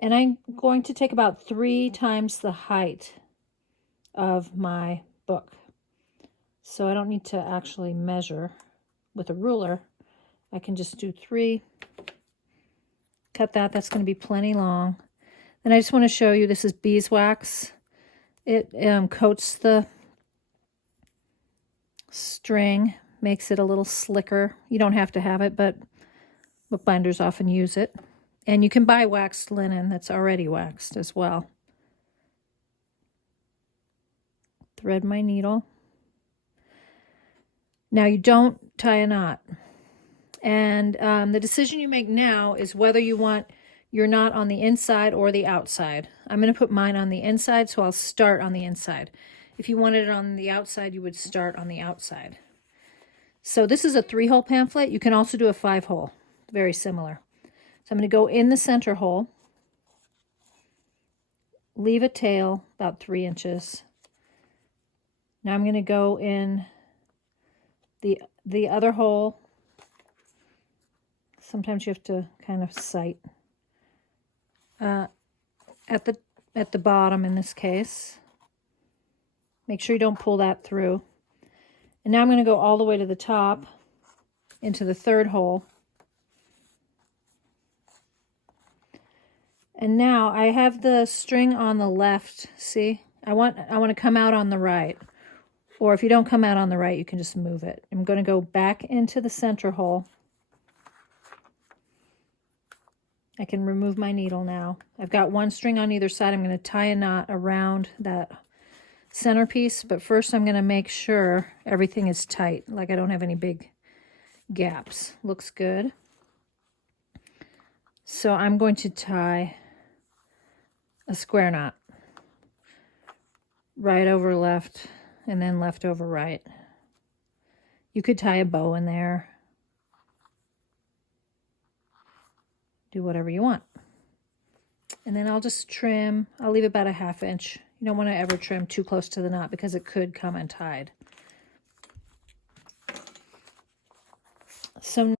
And I'm going to take about 3 times the height of my book. So I don't need to actually measure with a ruler. I can just do 3. Cut that. That's going to be plenty long. Then I just want to show you, this is beeswax. It coats the string, makes it a little slicker. You don't have to have it, but bookbinders often use it. And you can buy waxed linen that's already waxed as well. Thread my needle. Now you don't tie a knot. And the decision you make now is whether you want your knot on the inside or the outside. I'm going to put mine on the inside, so I'll start on the inside. If you wanted it on the outside, you would start on the outside. So this is a 3-hole pamphlet. You can also do a 5-hole, very similar. So I'm going to go in the center hole, leave a tail about 3 inches. Now I'm going to go in the other hole. Sometimes you have to kind of sight at the bottom in this case. Make sure you don't pull that through. And now I'm going to go all the way to the top into the 3rd hole. And now I have the string on the left. See, I want to come out on the right. Or if you don't come out on the right, you can just move it. I'm going to go back into the center hole. I can remove my needle now. I've got 1 string on either side. I'm going to tie a knot around that centerpiece, but first I'm going to make sure everything is tight, like I don't have any big gaps. Looks good. So I'm going to tie a square knot. Right over left, and then left over right. You could tie a bow in there. Do whatever you want. And then I'll just trim. I'll leave about a 1/2 inch. You don't want to ever trim too close to the knot because it could come untied. So